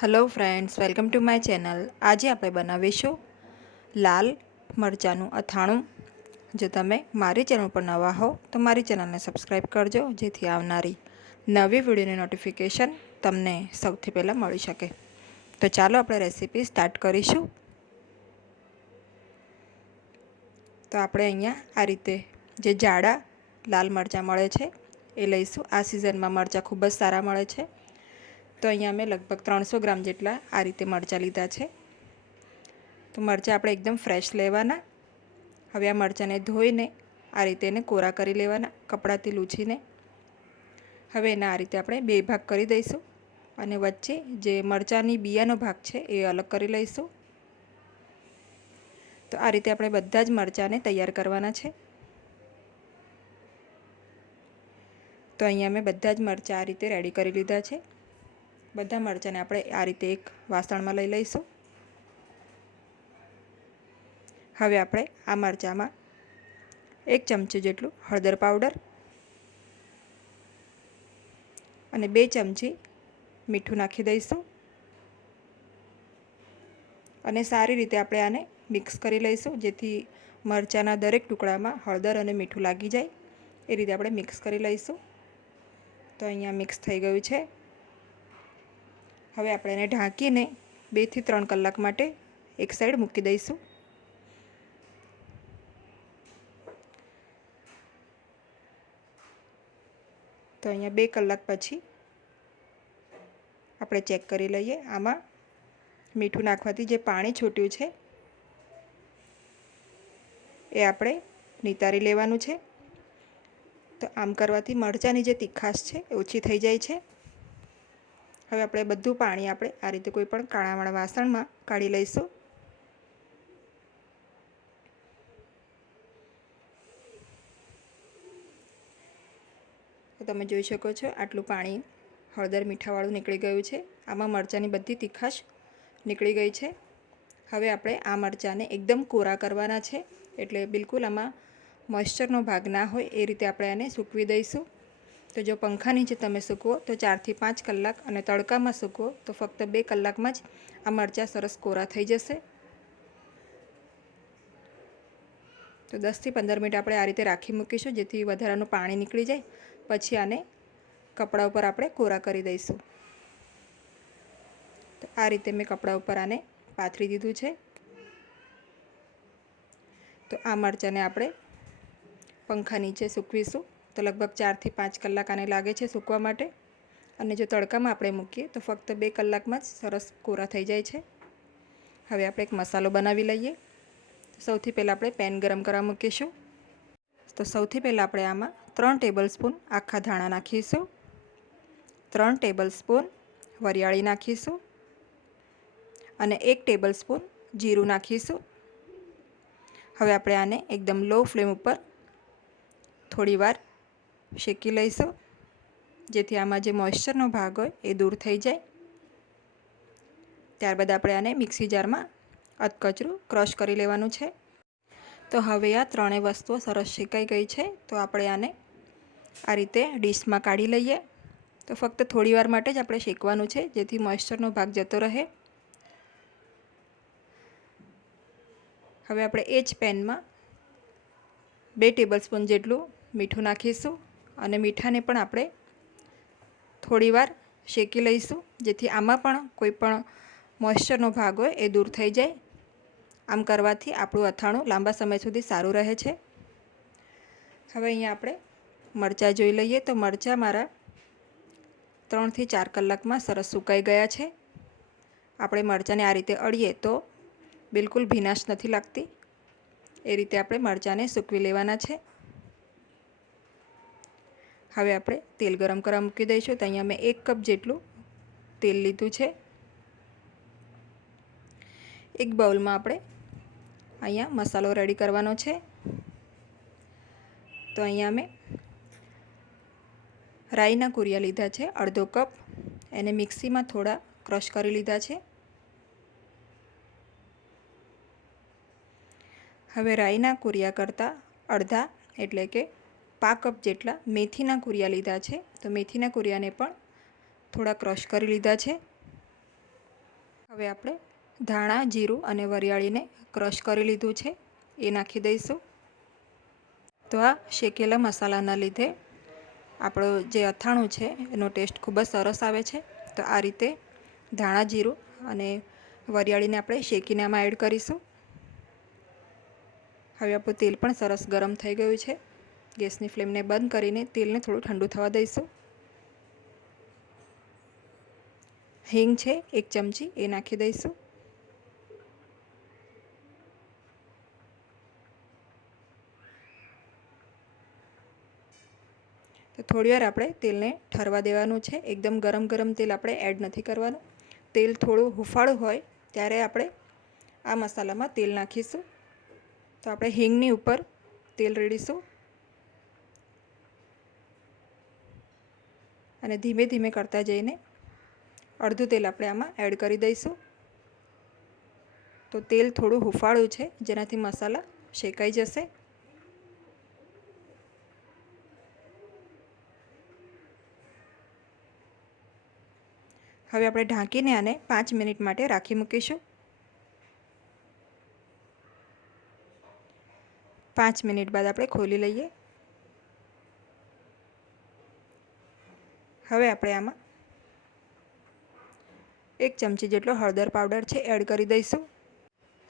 Hello friends, welcome to my channel. આજે આપણે બનાવીશું લાલ મરચાંનું અથાણું। જો તમે મારી ચેનલ પર નવા હો તો મારી ચેનલને સબસ્ક્રાઈબ કરજો, જેથી આવનારી નવી વિડીયોની નોટિફિકેશન તમને સૌથી પહેલાં મળી શકે। તો ચાલો આપણે રેસીપી સ્ટાર્ટ કરીશું। તો આપણે અહીંયા આ રીતે જે જાડા લાલ મરચાં મળે છે એ લઈશું। આ સિઝનમાં મરચાં ખૂબ જ સારા મળે છે। તો અહીંયા મેં લગભગ 300 ગ્રામ જેટલા આ રીતે મરચાં લીધા છે। તો મરચાં આપણે એકદમ ફ્રેશ લેવાના। હવે આ મરચાંને ધોઈને આ રીતે એને કોરા કરી લેવાના, કપડાથી લૂછીને। હવે એના આ રીતે આપણે બે ભાગ કરી દઈશું અને વચ્ચે જે મરચાંની બિયાનો ભાગ છે એ અલગ કરી લઈશું। તો આ રીતે આપણે બધા જ મરચાંને તૈયાર કરવાના છે। તો અહીંયા મેં બધા જ મરચાં આ રીતે રેડી કરી લીધા છે। બધા મરચાંને આપણે આ રીતે એક વાસણમાં લઈ લઈશું। હવે આપણે આ મરચાંમાં 1 ચમચી જેટલું હળદર પાવડર અને 2 ચમચી મીઠું નાખી દઈશું અને સારી રીતે આપણે આને મિક્સ કરી લઈશું, જેથી મરચાંના દરેક ટુકડામાં હળદર અને મીઠું લાગી જાય એ રીતે આપણે મિક્સ કરી લઈશું। તો અહીંયા મિક્સ થઈ ગયું છે। હવે આપણે એને ઢાંકીને 2 થી 3 કલાક માટે એક સાઈડ મૂકી દઈશું। તો અહીંયા 2 કલાક પછી આપણે ચેક કરી લઈએ। આમાં મીઠું નાખવાથી જે પાણી છૂટ્યું છે એ આપણે નિતારી લેવાનું છે। તો આમ કરવાથી મરચાંની જે તીખાશ છે એ ઓછી થઈ જાય છે। હવે આપણે બધું પાણી આપણે આ રીતે કોઈ પણ કાણાવાળા વાસણમાં કાઢી લઈશું। તો તમે જોઈ શકો છો આટલું પાણી હળદર મીઠાવાળું નીકળી ગયું છે। આમાં મરચાંની બધી તીખાશ નીકળી ગઈ છે। હવે આપણે આ મરચાંને એકદમ કોરા કરવાના છે, એટલે બિલકુલ આમાં મોઇશ્ચરનો ભાગ ના હોય એ રીતે આપણે આને સૂકવી દઈશું। તો જો પંખા નીચે તમે સૂકવો તો 4 થી 5 કલાક અને તડકામાં સૂકવો તો ફક્ત 2 કલાકમાં જ આ મરચાં સરસ કોરા થઈ જશે। તો 10 થી 15 મિનિટ આપણે આ રીતે રાખી મૂકીશું, જેથી વધારાનું પાણી નીકળી જાય। પછી આને કપડા ઉપર આપણે કોરા કરી દઈશું। તો આ રીતે મેં કપડા ઉપર આને પાથરી દીધું છે। તો આ મરચાંને આપણે પંખા નીચે સૂકવીશું તો લગભગ 4 થી 5 કલાક આને લાગે છે સૂકવા માટે, અને જો તડકામાં આપણે મૂકીએ તો ફક્ત 2 કલાકમાં જ સરસ કોરા થઈ જાય છે। હવે આપણે એક મસાલો બનાવી લઈએ। સૌથી પહેલાં આપણે પેન ગરમ કરવા મૂકીશું। તો સૌથી પહેલાં આપણે આમાં 3 ટેબલસ્પૂન આખા ધાણા નાખીશું, 3 ટેબલસ્પૂન વરિયાળી નાખીશું અને 1 ટેબલસ્પૂન જીરું નાખીશું। હવે આપણે આને એકદમ લો ફ્લેમ ઉપર થોડીવાર શેકી લઈશું, જેથી આમાં જે મોઇશ્ચરનો ભાગ હોય એ દૂર થઈ જાય। ત્યારબાદ આપણે આને મિક્સી જારમાં અધકચરું ક્રશ કરી લેવાનું છે। તો હવે આ ત્રણેય વસ્તુઓ સરસ શેકાઈ ગઈ છે। તો આપણે આને આ રીતે ડીશમાં કાઢી લઈએ। તો ફક્ત થોડીવાર માટે જ આપણે શેકવાનું છે, જેથી મોઇશ્ચરનો ભાગ જતો રહે। હવે આપણે એ જ પેનમાં 2 ટેબલસ્પૂન જેટલું મીઠું નાખીશું અને મીઠાને પણ આપણે થોડીવાર શેકી લઈશું, જેથી આમાં પણ કોઈ પણ મોઇશ્ચરનો ભાગ હોય એ દૂર થઈ જાય। આમ કરવાથી આપણું અથાણું લાંબા સમય સુધી સારું રહે છે। હવે અહીંયા આપણે મરચાં જોઈ લઈએ। તો મરચાં મારા 3 થી 4 કલાકમાં સરસ સુકાઈ ગયા છે। આપણે મરચાંને આ રીતે અડીએ તો બિલકુલ ભીનાશ નથી લાગતી, એ રીતે આપણે મરચાંને સૂકવી લેવાના છે। હવે આપણે તેલ ગરમ કરવા મૂકી દઈશું। તો અહીંયા મેં 1 કપ જેટલું તેલ લીધું છે। એક બાઉલમાં આપણે અહીંયા મસાલો રેડી કરવાનો છે। તો અહીંયા મેં રાઈના કુરિયા લીધા છે અડધો કપ, એને મિક્સીમાં થોડા ક્રશ કરી લીધા છે। હવે રાઈના કુરિયા કરતાં અડધા એટલે કે 5 કપ જેટલા મેથીના કુરિયા લીધા છે। તો મેથીના કુરિયાને પણ થોડા ક્રશ કરી લીધા છે। હવે આપણે ધાણા, જીરું અને વરિયાળીને ક્રશ કરી લીધું છે, એ નાખી દઈશું. તો આ શેકેલા મસાલાના લીધે આપણું જે અથાણું છે એનો ટેસ્ટ ખૂબ જ સરસ આવે છે. તો આ રીતે ધાણા, જીરું અને વરિયાળીને આપણે શેકીને આમાં એડ કરીશું. હવે આપણું તેલ પણ સરસ ગરમ થઈ ગયું છે. ગેસની ફ્લેમને બંધ કરીને તેલને થોડું ઠંડુ થવા દઈશું. હિંગ છે 1 ચમચી, એ નાખી દઈશું. તો થોડીવાર આપણે તેલને ઠરવા દેવાનું છે. એકદમ ગરમ ગરમ તેલ આપણે એડ નથી કરવાનું. તેલ થોડું હુંફાળું હોય ત્યારે આપણે આ મસાલામાં તેલ નાખીશું. તો આપણે હિંગની ઉપર તેલ રેડીશું અને ધીમે ધીમે કરતા જઈને અડધું તેલ આપણે આમાં એડ કરી દઈશું. તો તેલ થોડું હુંફાળું છે, જેનાથી મસાલા શેકાઈ જશે. હવે આપણે ઢાંકીને આને 5 મિનિટ માટે રાખી મૂકીશું. 5 મિનિટ બાદ આપણે ખોલી લઈએ. હવે આપણે આમાં 1 ચમચી જેટલો હળદર પાવડર છે એડ કરી દઈશું.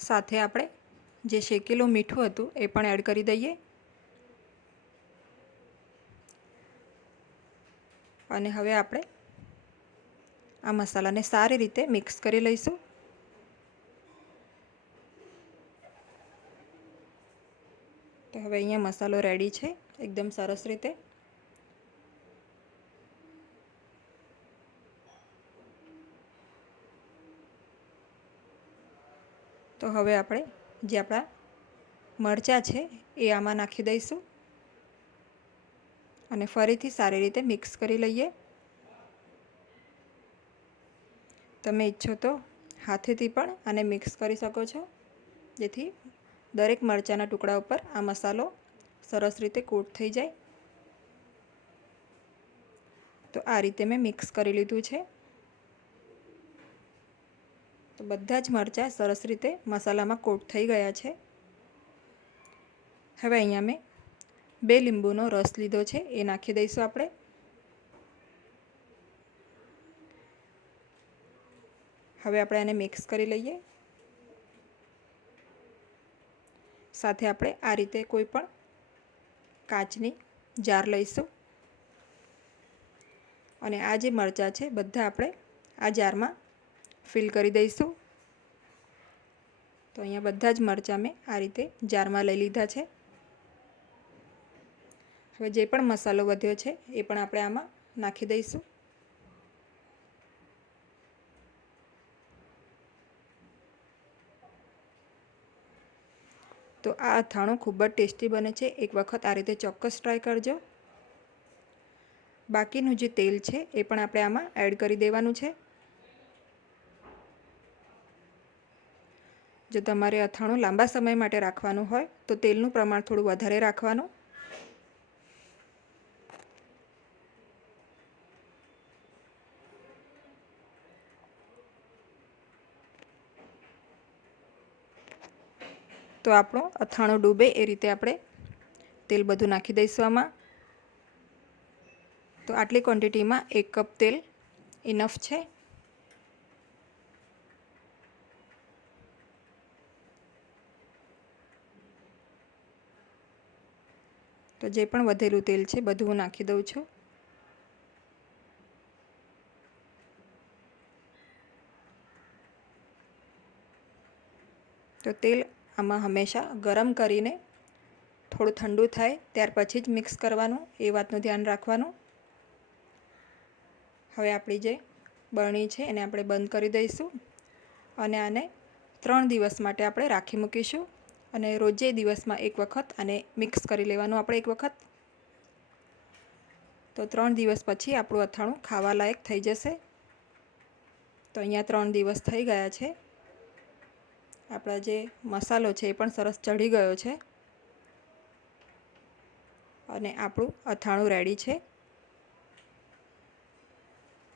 સાથે આપણે જે શેકેલું મીઠું હતું એ પણ એડ કરી દઈએ. અને હવે આપણે આ મસાલાને સારી રીતે મિક્સ કરી લઈશું. તો હવે અહીંયા મસાલો રેડી છે એકદમ સરસ રીતે. તો હવે આપણે જે આપણા મરચાં છે એ આમાં નાખી દઈશું અને ફરીથી સારી રીતે મિક્સ કરી લઈએ. તમે ઈચ્છો તો હાથેથી પણ આને મિક્સ કરી શકો છો, જેથી દરેક મરચાંના ટુકડા ઉપર આ મસાલો સરસ રીતે કોટ થઈ જાય. તો આ રીતે મેં મિક્સ કરી લીધું છે. તો બધા જ મરચાં સરસ રીતે મસાલામાં કોટ થઈ ગયા છે. હવે અહીંયા મેં 2 લીંબુનો રસ લીધો છે, એ નાખી દઈશું આપણે. હવે આપણે આને મિક્સ કરી લઈએ. સાથે આપણે આ રીતે કોઈ પણ કાચની જાર લઈશું અને આ જે મરચાં છે બધા આપણે આ જારમાં ફિલ કરી દઈશું. તો અહીંયા બધા જ મરચાં મેં આ રીતે જારમાં લઈ લીધા છે. હવે જે પણ મસાલો વધ્યો છે એ પણ આપણે આમાં નાખી દઈશું. તો આ અથાણું ખૂબ જ ટેસ્ટી બને છે. એક વખત આ રીતે ચોક્કસ ટ્રાય કરજો. બાકીનું જે તેલ છે એ પણ આપણે આમાં એડ કરી દેવાનું છે. જો તમારે અથાણું લાંબા સમય માટે રાખવાનું હોય તો તેલનું પ્રમાણ થોડું વધારે રાખવાનું. તો આપણું અથાણું ડૂબે એ રીતે આપણે તેલ બધું નાખી દઈશું આમાં. તો આટલી ક્વોન્ટિટીમાં 1 કપ તેલ ઇનફ છે. તો જે પણ વધેલું તેલ છે બધું હું નાખી દઉં છું. તો તેલ આમાં હંમેશા ગરમ કરીને થોડું ઠંડુ થાય ત્યાર પછી જ મિક્સ કરવાનું, એ વાતનું ધ્યાન રાખવાનું. હવે આપણી જે બરણી છે એને આપણે બંધ કરી દઈશું અને આને 3 દિવસ માટે આપણે રાખી મૂકીશું. અને રોજે દિવસમાં 1 વખત આને મિક્સ કરી લેવાનું આપણે 1 વખત. તો 3 દિવસ પછી આપણું અથાણું ખાવા લાયક થઈ જશે. તો અહીંયા 3 દિવસ થઈ ગયા છે. આપણા જે મસાલો છે એ પણ સરસ ચડી ગયો છે અને આપણું અથાણું રેડી છે.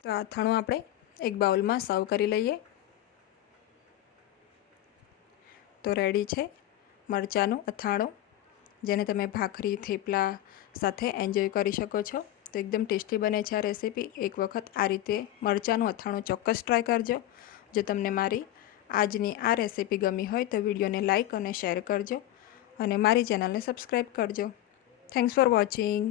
તો આ અથાણું આપણે એક બાઉલમાં સર્વ કરી લઈએ. તો રેડી છે મરચાંનું અથાણું, જેને તમે ભાખરી થેપલા સાથે એન્જોય કરી શકો છો. તો એકદમ ટેસ્ટી બને છે આ રેસીપી. એક વખત આ રીતે મરચાંનું અથાણું ચોક્કસ ટ્રાય કરજો. જો તમને મારી આજની આ રેસીપી ગમી હોય તો વિડીયોને લાઇક અને શેર કરજો અને મારી ચેનલને સબસ્ક્રાઈબ કરજો. Thanks for watching.